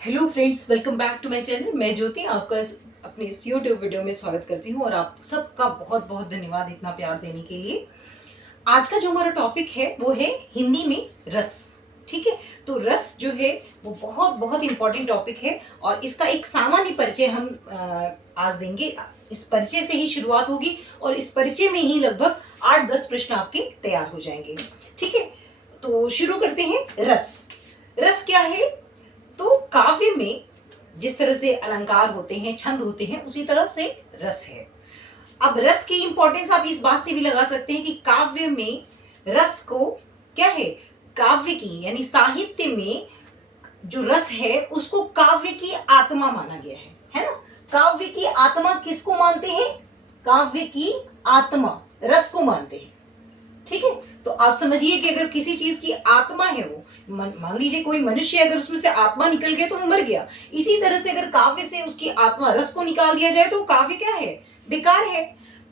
Hello friends, welcome back to my channel. मैं ज्योति आपका अपने इस यूट्यूब वीडियो में स्वागत करती हूँ और आप सबका बहुत बहुत धन्यवाद इतना प्यार देने के लिए। आज का जो हमारा टॉपिक है वो है हिंदी में रस। ठीक है, तो रस जो है वो बहुत बहुत इंपॉर्टेंट टॉपिक है और इसका एक सामान्य परिचय हम आज देंगे। इस परिचय से ही शुरुआत होगी और इस परिचय में ही लगभग 8-10 प्रश्न आपके तैयार हो जाएंगे। ठीक है, तो शुरू करते हैं। रस रस क्या है? तो काव्य में जिस तरह से अलंकार होते हैं, छंद होते हैं, उसी तरह से रस है। अब रस की इंपॉर्टेंस आप इस बात से भी लगा सकते हैं कि काव्य में रस को क्या है, काव्य की यानी साहित्य में जो रस है उसको काव्य की आत्मा माना गया है ना। काव्य की आत्मा किसको मानते हैं? काव्य की आत्मा रस को मानते हैं। ठीक है, तो आप समझिए कि अगर किसी चीज की आत्मा है, वो मान लीजिए कोई मनुष्य, अगर उसमें से आत्मा निकल गया तो वो मर गया। इसी तरह से अगर काव्य से उसकी आत्मा रस को निकाल दिया जाए तो काव्य क्या है? बेकार है।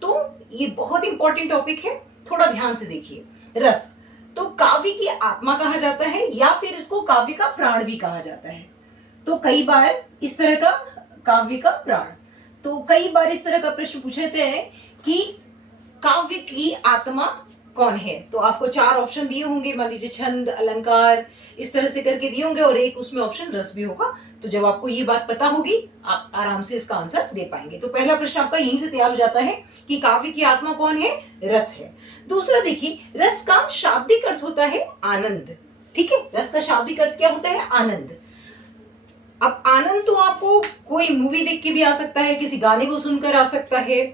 तो ये बहुत इंपॉर्टेंट टॉपिक है, थोड़ा ध्यान से देखिए। रस तो काव्य की आत्मा कहा जाता है या फिर इसको काव्य का प्राण भी कहा जाता है। तो कई बार इस तरह का काव्य का प्राण, तो कई बार इस तरह का प्रश्न पूछते हैं कि काव्य की आत्मा कौन है। तो आपको 4 ऑप्शन दिए होंगे, मान लीजिए छंद, अलंकार, इस तरह से करके दिए होंगे और एक उसमें ऑप्शन रस भी होगा। तो जब आपको ये बात पता होगी आप आराम से इसका आंसर दे पाएंगे। तो पहला प्रश्न आपका यहीं से तैयार हो जाता है कि काव्य की आत्मा कौन है? रस है। दूसरा देखिए, रस का शाब्दिक अर्थ होता है आनंद। ठीक है, रस का शाब्दिक अर्थ क्या होता है? आनंद। अब आनंद तो आपको कोई मूवी देख के भी आ सकता है, किसी गाने को सुनकर आ सकता है,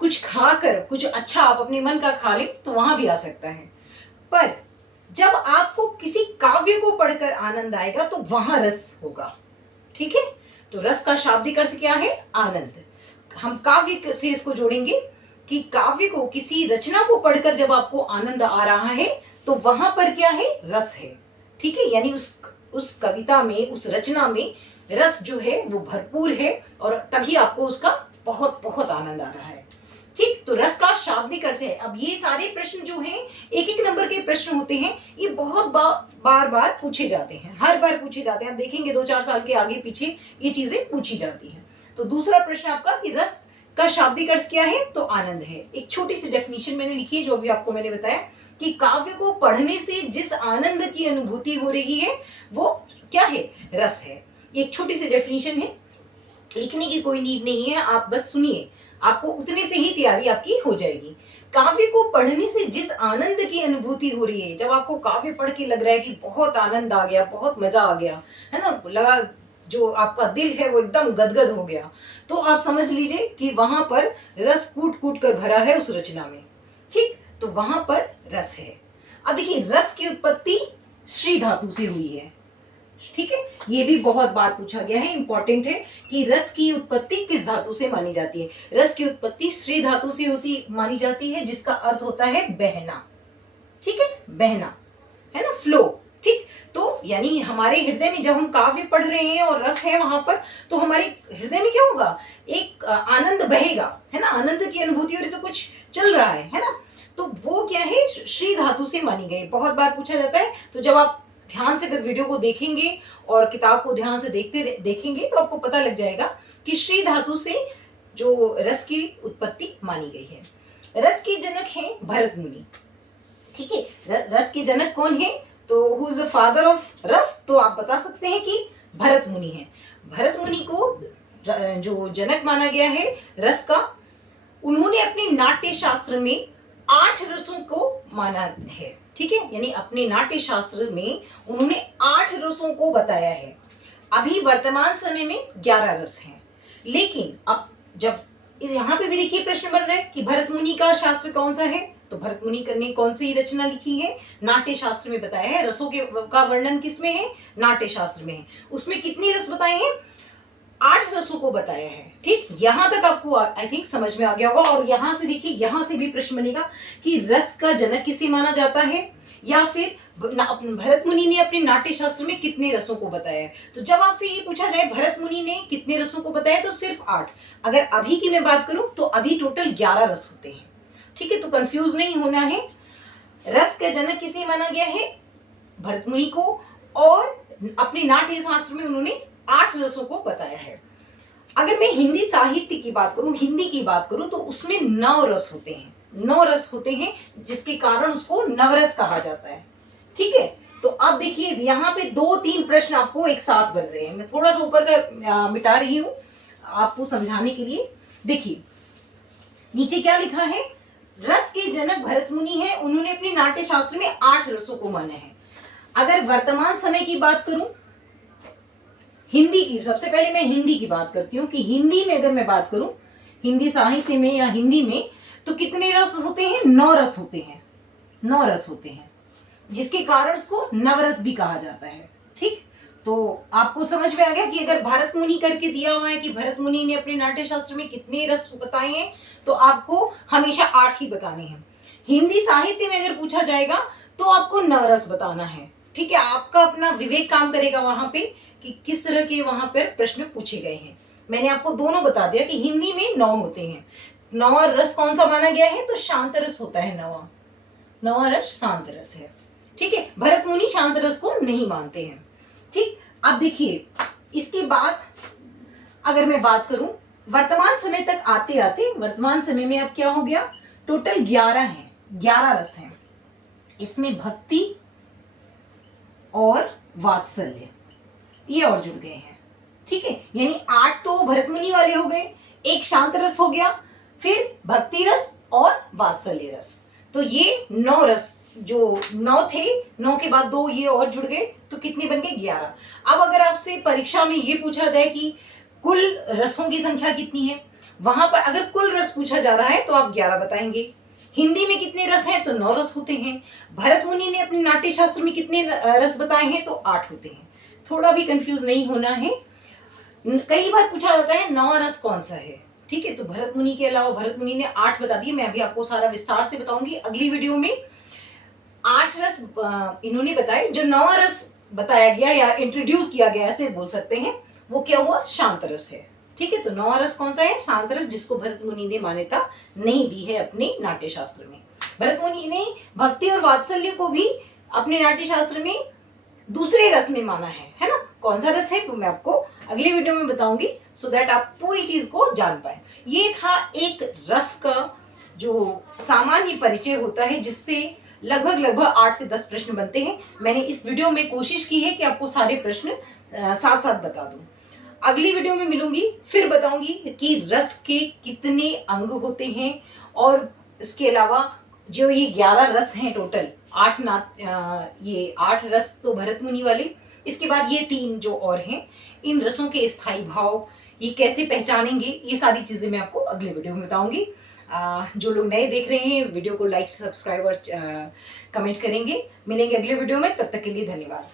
कुछ खाकर, कुछ अच्छा आप अपने मन का खा लें तो वहां भी आ सकता है। पर जब आपको किसी काव्य को पढ़कर आनंद आएगा तो वहां रस होगा। ठीक है, तो रस का शाब्दिक अर्थ क्या है? आनंद। हम काव्य से इसको जोड़ेंगे कि काव्य को, किसी रचना को पढ़कर जब आपको आनंद आ रहा है तो वहां पर क्या है? रस है। ठीक है, यानी उस कविता में, उस रचना में रस जो है वो भरपूर है और तभी आपको उसका बहुत बहुत आनंद आ रहा है। ठीक, तो रस का शाब्दिक अर्थ है। अब ये सारे प्रश्न जो हैं, एक एक नंबर के प्रश्न होते हैं, ये बहुत बार बार पूछे जाते हैं, हर बार पूछे जाते हैं। आप देखेंगे 2-4 साल के आगे पीछे ये चीजें पूछी जाती हैं। तो दूसरा प्रश्न आपका कि रस का शाब्दिक अर्थ क्या है? तो आनंद है। एक छोटी सी डेफिनेशन मैंने लिखी है, जो भी आपको मैंने बताया कि काव्य को पढ़ने से जिस आनंद की अनुभूति हो रही है वो क्या है? रस है। एक छोटी सी डेफिनेशन है, लिखने की कोई नीड नहीं है, आप बस सुनिए, आपको उतने से ही तैयारी आपकी हो जाएगी। काव्य को पढ़ने से जिस आनंद की अनुभूति हो रही है, जब आपको काव्य पढ़ के लग रहा है कि बहुत आनंद आ गया, बहुत मजा आ गया, है ना, लगा जो आपका दिल है वो एकदम गदगद हो गया, तो आप समझ लीजिए कि वहां पर रस कूट कूट कर भरा है उस रचना में। ठीक, तो वहां पर रस है। अब देखिए, रस की उत्पत्ति श्री धातु से हुई है। ठीक है, ये भी बहुत बार पूछा गया है, इंपॉर्टेंट है कि रस की उत्पत्ति किस धातु से मानी जाती है। रस की उत्पत्ति श्री धातु से मानी जाती है, जिसका अर्थ होता है बहना। ठीक है, बहना, है ना, फ्लो। ठीक, तो यानी हमारे हृदय में जब हम काव्य पढ़ रहे हैं और रस है वहां पर, तो हमारे हृदय में क्या होगा? एक आनंद बहेगा, है ना, आनंद की अनुभूति हो रही, तो कुछ चल रहा है ना। तो वो क्या है? श्री धातु से मानी गई। बहुत बार पूछा जाता है, तो जब आप ध्यान से अगर वीडियो को देखेंगे और किताब को ध्यान से देखेंगे तो आपको पता लग जाएगा कि श्री धातु से जो रस की उत्पत्ति मानी गई है। रस के जनक हैं भरत मुनि। ठीक है, रस के जनक कौन है? तो who is the father of रस? तो आप बता सकते हैं कि भरत मुनि है। भरत मुनि को जो जनक माना गया है रस का, उन्होंने अपने नाट्य शास्त्र में 8 रसों को माना है। ठीक है, यानी अपने नाट्य शास्त्र में उन्होंने 8 रसों को बताया है। अभी वर्तमान समय में 11 रस हैं, लेकिन अब जब यहाँ पे भी देखिए प्रश्न बन रहा है कि भरत मुनि का शास्त्र कौन सा है, तो भरत मुनि ने कौन सी रचना लिखी है? नाट्य शास्त्र में बताया है। रसों के का वर्णन किसमें है? नाट्य शास्त्र में है। उसमें कितनी रस बताए हैं? 8 रसों को बताया है। ठीक, यहां तक आपको आई थिंक समझ में आ गया होगा। और यहां से देखिए, यहां से भी प्रश्न बनेगा कि रस का जनक किसे माना जाता है, या फिर भरत मुनि ने अपने नाट्य शास्त्र में कितने रसों को बताया है। तो जब आपसे ये पूछा जाए भरत मुनि ने कितने रसों को बताया, तो सिर्फ 8। अगर अभी की मैं बात करूं तो अभी टोटल 11 रस होते हैं। ठीक है, तो कंफ्यूज नहीं होना है। रस का जनक किसे माना गया है? भरत मुनि को। और अपने नाट्य शास्त्र में उन्होंने 8 रसों को बताया है। अगर मैं हिंदी साहित्य की बात करूं, हिंदी की बात करूं, तो उसमें 9 रस होते हैं। 9 रस होते हैं, जिसके कारण उसको नवरस कहा जाता है। ठीक है, तो अब देखिए यहाँ पे 2-3 प्रश्न आपको एक साथ बन रहे हैं। मैं थोड़ा सा ऊपर का मिटा रही हूं आपको समझाने के लिए। देखिए नीचे क्या लिखा है, रस के जनक भरत मुनि है, उन्होंने अपने नाट्य शास्त्र में 8 रसों को माना है। अगर वर्तमान समय की बात करूं, हिंदी की, सबसे पहले मैं हिंदी की बात करती हूँ कि हिंदी में अगर मैं बात करूं, हिंदी साहित्य में या हिंदी में, तो कितने रस होते हैं? 9 रस होते हैं। 9 रस होते हैं, जिसके कारण उसको नवरस भी कहा जाता है। ठीक, तो आपको समझ में आ गया कि अगर भरत मुनि करके दिया हुआ है कि भरत मुनि ने अपने नाट्य शास्त्र में कितने रस बताए हैं, तो आपको हमेशा 8 ही बताने हैं। हिंदी साहित्य में अगर पूछा जाएगा तो आपको नवरस बताना है। ठीक है, आपका अपना विवेक काम करेगा वहां पे कि किस तरह के वहां पर प्रश्न पूछे गए हैं। मैंने आपको दोनों बता दिया कि हिंदी में 9 होते हैं। 9वां रस कौन सा माना गया है? तो शांत रस होता है। 9वां रस शांत रस है। ठीक है, भरत मुनि शांत रस को नहीं मानते हैं। ठीक, अब देखिए इसके बाद अगर मैं बात करूं वर्तमान समय तक आते आते, वर्तमान समय में अब क्या हो गया, टोटल 11 हैं, 11 रस हैं। इसमें भक्ति और वात्सल्य ये और जुड़ गए हैं। ठीक है, यानी 8 तो भरत मुनि वाले हो गए, एक शांत रस हो गया, फिर भक्ति रस और वात्सल्य रस। तो ये 9 रस, जो 9 थे, 9 के बाद 2 ये और जुड़ गए, तो कितने बन गए? 11। अब अगर आपसे परीक्षा में ये पूछा जाए कि कुल रसों की संख्या कितनी है, वहां पर अगर कुल रस पूछा जा रहा है तो आप 11 बताएंगे। हिंदी में कितने रस हैं? तो 9 रस होते हैं। भरत मुनि ने अपने नाट्य शास्त्र में कितने रस बताए हैं? तो 8 होते हैं। थोड़ा भी कंफ्यूज नहीं होना है। कई बार पूछा जाता है 9वां रस कौन सा है। ठीक है, तो भरत मुनि के अलावा भरत मुनि ने 8 बता दिए। मैं अभी आपको सारा विस्तार से बताऊंगी अगली वीडियो में। 8 रस इन्होंने बताए। जो 9वां रस बताया गया या इंट्रोड्यूस किया गया, ऐसे बोल सकते हैं, वो क्या हुआ? शांत रस है। ठीक है, तो 9वां रस कौन सा है? शांत रस, जिसको भरत मुनि ने मान्यता नहीं दी है अपने नाट्य शास्त्र में। भरत मुनि ने भक्ति और वात्सल्य को भी अपने नाट्य शास्त्र में दूसरे रस में माना है ना। कौन सा रस है वो मैं आपको अगले वीडियो में बताऊंगी, सो दैट आप पूरी चीज को जान पाए। ये था एक रस का जो सामान्य परिचय होता है, जिससे लगभग 8 से 10 प्रश्न बनते हैं। मैंने इस वीडियो में कोशिश की है कि आपको सारे प्रश्न साथ साथ बता दूं। अगली वीडियो में मिलूंगी, फिर बताऊंगी कि रस के कितने अंग होते हैं, और इसके अलावा जो ये 11 रस हैं टोटल, ये 8 रस तो भरत मुनि वाले, इसके बाद ये 3 जो और हैं, इन रसों के स्थायी भाव ये कैसे पहचानेंगे, ये सारी चीज़ें मैं आपको अगले वीडियो में बताऊंगी। जो लोग नए देख रहे हैं, वीडियो को लाइक, सब्सक्राइब और कमेंट करेंगे। मिलेंगे अगले वीडियो में, तब तक के लिए धन्यवाद।